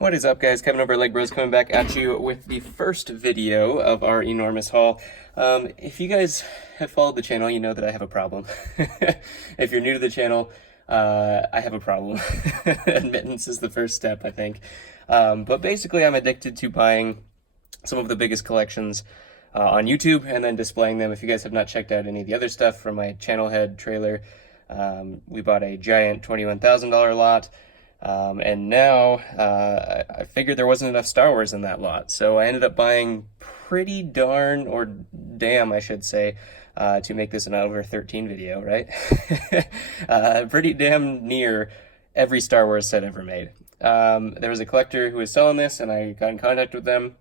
What is up, guys? Kevin over at Leg Bros coming back at you with the first video of our enormous haul. If you guys have followed the channel, you know that I have a problem. If you're new to the channel, I have a problem. Admittance is the first step, I think. But basically, I'm addicted to buying some of the biggest collections on YouTube and then displaying them. If you guys have not checked out any of the other stuff from my channel head trailer, we bought a giant $21,000 lot. And now I figured there wasn't enough Star Wars in that lot, so I ended up buying pretty darn, or damn I should say, to make this an over 13 video, right? Pretty damn near every Star Wars set ever made. There was a collector who was selling this, and I got in contact with them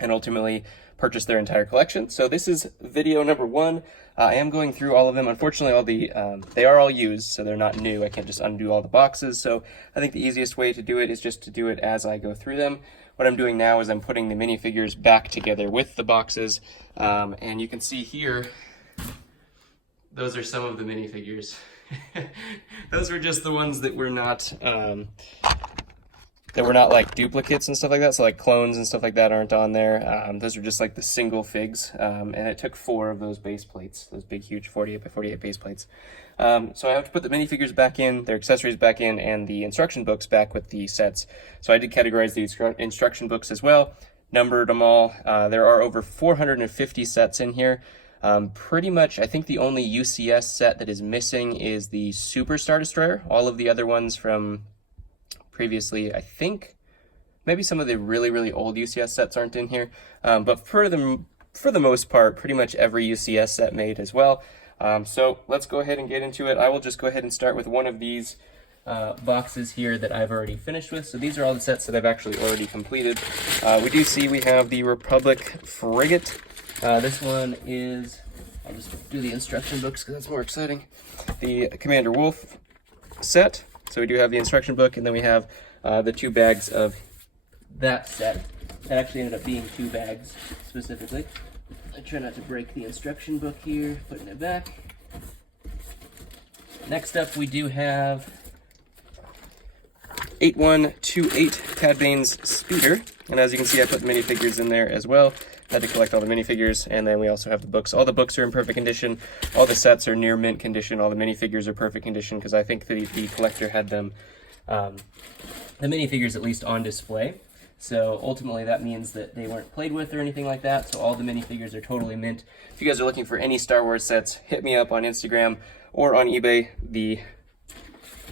and ultimately purchased their entire collection. So this is video number one. I am going through all of them. Unfortunately, all the they are all used, so they're not new. I can't just undo all the boxes. So I think the easiest way to do it is just to do it as I go through them. What I'm doing now is I'm putting the minifigures back together with the boxes. And you can see here, those are some of the minifigures. Those were just the ones that were not like duplicates and stuff like that, so like clones and stuff like that aren't on there. Those are just like the single figs, and it took 4 of those base plates, those big huge 48 by 48 base plates. So I have to put the minifigures back in, their accessories back in, and the instruction books back with the sets. So I did categorize the instruction books as well, numbered them all. There are over 450 sets in here. Pretty much, I think the only UCS set that is missing is the Super Star Destroyer. All of the other ones from previously, I think maybe some of the really old UCS sets aren't in here, but for the most part, pretty much every UCS set made as well. So let's go ahead and get into it. I will just go ahead and start with one of these boxes here that I've already finished with. So these are all the sets that I've actually already completed. We do see we have the Republic Frigate. This one is, I'll just do the instruction books because that's more exciting. The Commander Wolf set. So we do have the instruction book, and then we have the 2 bags of that set. That actually ended up being 2 bags, specifically. I try not to break the instruction book here, putting it back. Next up, we do have 8128 Cad Bane's Speeder. And as you can see, I put the minifigures in there as well. Had to collect all the minifigures, and then we also have the books. All the books are in perfect condition. All the sets are near mint condition. All the minifigures are perfect condition because I think the collector had them, the minifigures at least on display. So ultimately that means that they weren't played with or anything like that. So all the minifigures are totally mint. If you guys are looking for any Star Wars sets, hit me up on Instagram or on eBay. The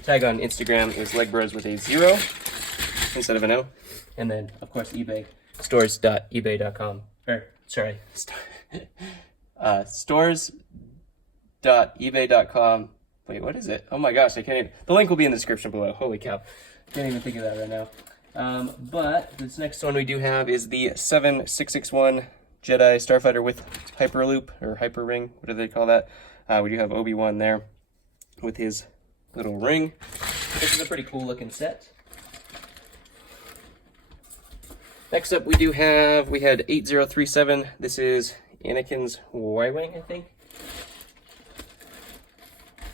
tag on Instagram is legbros with a 0 instead of an O. And then, of course, eBay, stores.ebay.com. Or, sorry, stores.ebay.com. Wait, what is it? Oh my gosh, I can't even. The link will be in the description below. Holy cow. Can't even think of that right now. But this next one we do have is the 7661 Jedi Starfighter with Hyperloop, or Hyper Ring, what do they call that? We do have Obi-Wan there with his little ring. This is a pretty cool looking set. Next up, we had 8037. This is Anakin's Y-Wing, I think.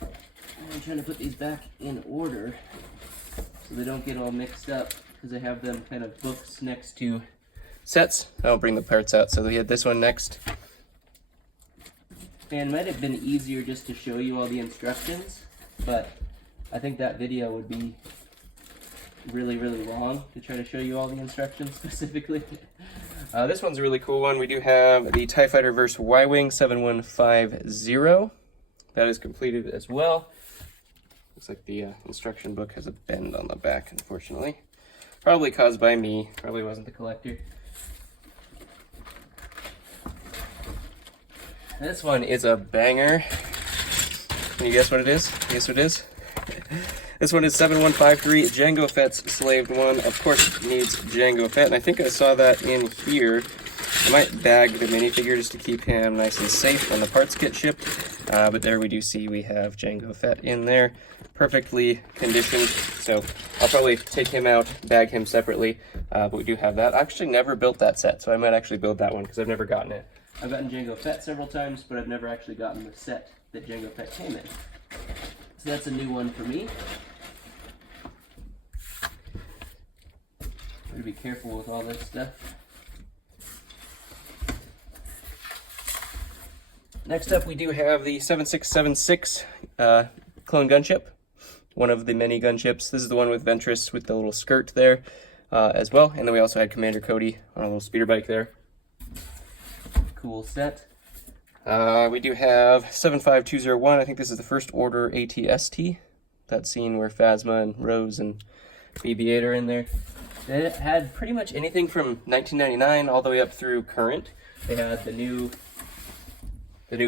I'm trying to put these back in order so they don't get all mixed up because I have them kind of books next to sets. I'll bring the parts out. So we had this one next. And it might have been easier just to show you all the instructions, but I think that video would be really long to try to show you all the instructions specifically. This one's a really cool one. We do have the TIE Fighter vs. Y-Wing 7150. That is completed as well. Looks like the instruction book has a bend on the back, unfortunately. Probably caused by me. Probably wasn't the collector. This one is a banger. Can you guess what it is? Guess what it is? This one is 7153, Jango Fett's Slaved One. Of course, needs Jango Fett, and I think I saw that in here. I might bag the minifigure just to keep him nice and safe when the parts get shipped. But there we do see we have Jango Fett in there, perfectly conditioned. So I'll probably take him out, bag him separately, but we do have that. I actually never built that set, so I might actually build that one because I've never gotten it. I've gotten Jango Fett several times, but I've never actually gotten the set that Jango Fett came in. So that's a new one for me. Gotta be careful with all this stuff. Next up, we do have the 7676 clone gunship, one of the many gunships. This is the one with Ventress with the little skirt there as well. And then we also had Commander Cody on a little speeder bike there. Cool set. We do have 75201. I think this is the First Order ATST. That scene where Phasma and Rose and BB-8 are in there. It had pretty much anything from 1999 all the way up through current. They had the new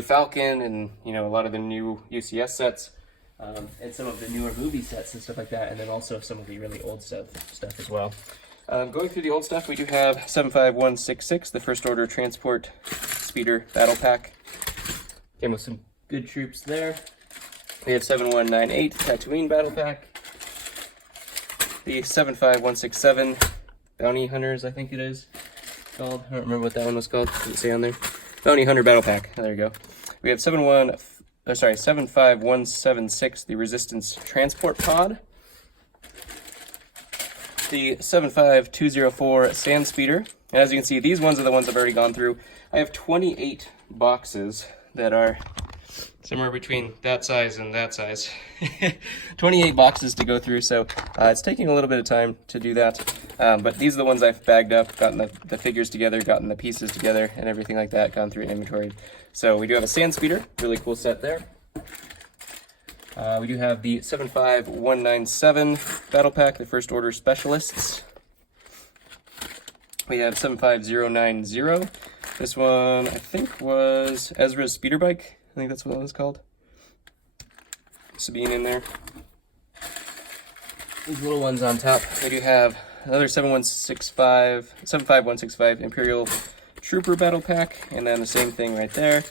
Falcon and, you know, a lot of the new UCS sets, and some of the newer movie sets and stuff like that, and then also some of the really old stuff as well. Going through the old stuff, we do have 75166, the First Order Transport Speeder Battle Pack. Came with some good troops there. We have 7198 Tatooine Battle Pack. The 75167 Bounty Hunters, I think it is called. I don't remember what that one was called. Didn't say on there. Bounty Hunter Battle Pack. There you go. We have 75176, the Resistance Transport Pod. The 75204 Sand Speeder. And as you can see, these ones are the ones I've already gone through. I have 28 boxes that are somewhere between that size and that size. 28 boxes to go through, so it's taking a little bit of time to do that. But these are the ones I've bagged up, gotten the figures together, gotten the pieces together, and everything like that, gone through and inventoried. So we do have a Sand Speeder, really cool set there. We do have the 75197 Battle Pack, the First Order Specialists. We have 75090. This one, I think, was Ezra's speeder bike. I think that's what that was called. Sabine in there. These little ones on top. We do have another 75165 Imperial Trooper Battle Pack, and then the same thing right there.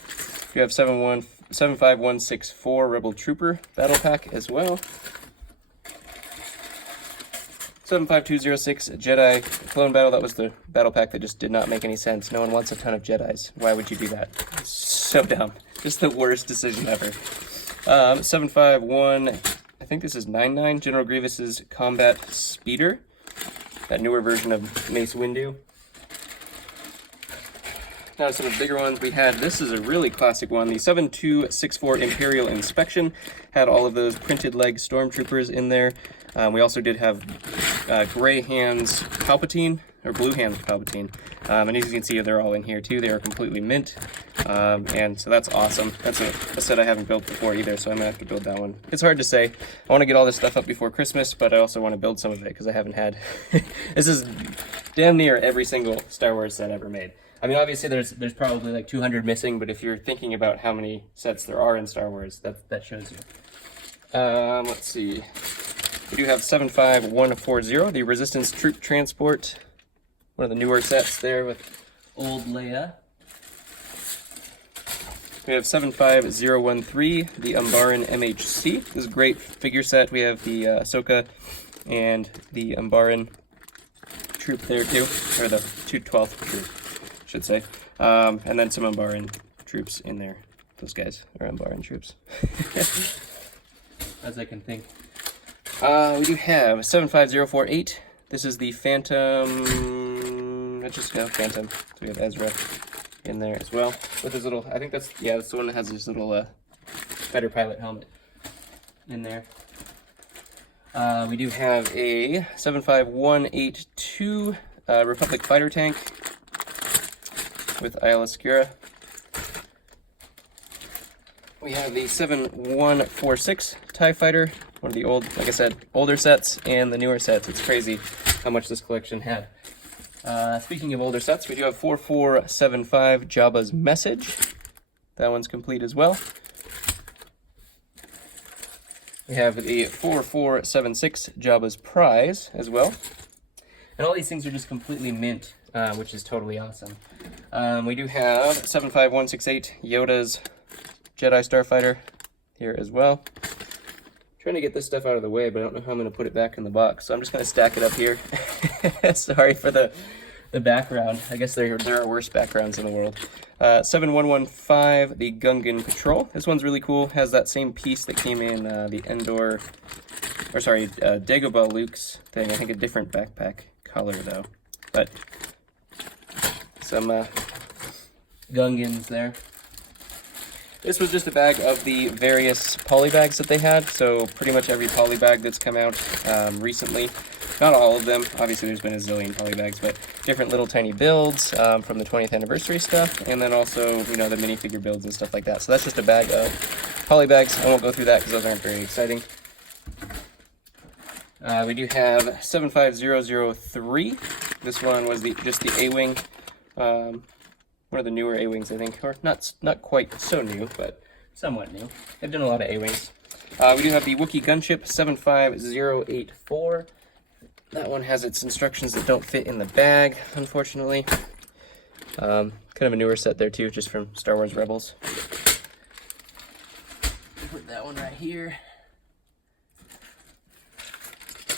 We have 75164 Rebel Trooper Battle Pack as well. 75206 Jedi Clone Battle. That was the battle pack that just did not make any sense. No one wants a ton of Jedis. Why would you do that? So dumb. Just the worst decision ever. 751, I think this is 99, General Grievous's Combat Speeder. That newer version of Mace Windu. Now some of the bigger ones we had. This is a really classic one. The 7264 Imperial Inspection had all of those printed leg stormtroopers in there. We also did have Gray Hands Palpatine, or Blue Hands Palpatine. And as you can see, they're all in here too. They are completely mint. And so that's awesome. That's a set I haven't built before either, so I'm gonna have to build that one. It's hard to say. I want to get all this stuff up before Christmas, but I also want to build some of it because I haven't had. This is damn near every single Star Wars set ever made. I mean, obviously there's probably like 200 missing, but if you're thinking about how many sets there are in Star Wars, that shows you. Let's see. We do have 75140, the Resistance Troop Transport. One of the newer sets there with old Leia. We have 75013, the Umbaran MHC. This is a great figure set. We have the Ahsoka and the Umbaran troop there too, or the 212th troop, I should say. And then some Umbaran troops in there. Those guys are Umbaran troops. As I can think. We do have 75048. This is the Phantom. Phantom. So we have Ezra in there as well with his little. I think that's the one that has his little fighter pilot helmet in there. We do have a 75182 Republic fighter tank with Aayla Secura. We have the 7146 TIE Fighter, one of the old, like I said, older sets and the newer sets. It's crazy how much this collection had. Speaking of older sets, we do have 4475 Jabba's Message. That one's complete as well. We have the 4476 Jabba's Prize as well. And all these things are just completely mint, which is totally awesome. We do have 75168 Yoda's Jedi Starfighter here as well. Trying to get this stuff out of the way, but I don't know how I'm going to put it back in the box, so I'm just going to stack it up here. Sorry for the background. I guess there are worse backgrounds in the world. 7115, the Gungan Patrol. This one's really cool. Has that same piece that came in the Dagobah Luke's thing. I think a different backpack color though. But some Gungans there. This was just a bag of the various poly bags that they had, so pretty much every poly bag that's come out recently. Not all of them, obviously there's been a zillion poly bags, but different little tiny builds from the 20th anniversary stuff, and then also, you know, the minifigure builds and stuff like that. So that's just a bag of poly bags. I won't go through that because those aren't very exciting. We do have 75003. This one was just the A-Wing. One of the newer A-Wings, I think, or not quite so new, but somewhat new. They've done a lot of A-Wings. We do have the Wookiee Gunship 75084. That one has its instructions that don't fit in the bag, unfortunately. Kind of a newer set there too, just from Star Wars Rebels. Put that one right here.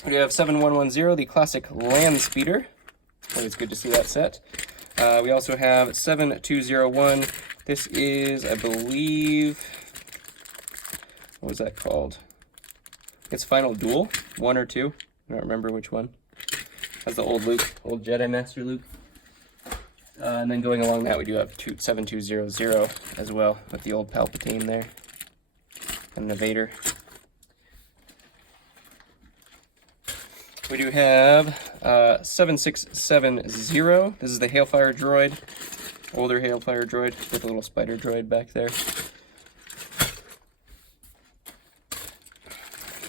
We have 7110, the classic Land Speeder. Always good to see that set. We also have 7201. This is, I believe, what was that called? It's Final Duel, 1 or 2. I don't remember which one. That's the old Luke, old Jedi Master Luke. And then going along that, we do have 7200 as well, with the old Palpatine there, and the Vader. We do have 7670. This is the Hailfire droid, older Hailfire droid with a little spider droid back there.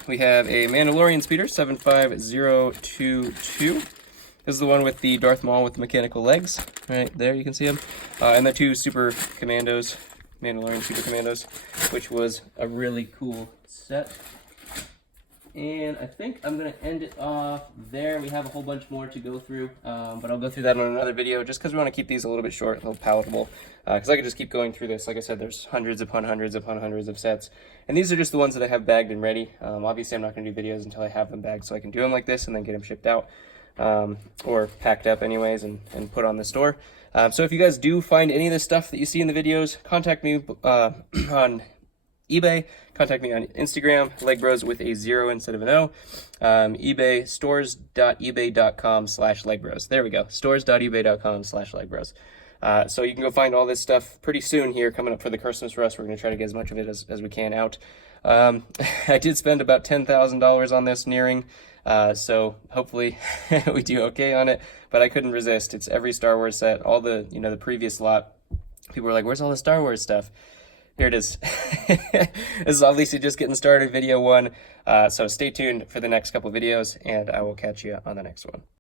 We have a Mandalorian speeder, 75022. This is the one with the Darth Maul with the mechanical legs. Right there, you can see him. And the 2 Super Commandos, Mandalorian Super Commandos, which was a really cool set. And I think I'm going to end it off there. We have a whole bunch more to go through, but I'll go through that on another video just because we want to keep these a little bit short, a little palatable, because I could just keep going through this. Like I said, there's hundreds upon hundreds upon hundreds of sets, and these are just the ones that I have bagged and ready. Obviously, I'm not going to do videos until I have them bagged, so I can do them like this and then get them shipped out, or packed up anyways and put on the store. So if you guys do find any of this stuff that you see in the videos, contact me on eBay, contact me on Instagram, legbros with a 0 instead of an O. eBay, stores.ebay.com/legbros. There we go, stores.ebay.com/legbros. So you can go find all this stuff pretty soon here, coming up for the Christmas rush. We're going to try to get as much of it as we can out. I did spend about $10,000 on this nearing, so hopefully we do okay on it, but I couldn't resist. It's every Star Wars set, all the, you know, the previous lot. People were like, where's all the Star Wars stuff? Here it is. This is obviously just getting started, video 1. So stay tuned for the next couple videos, and I will catch you on the next one.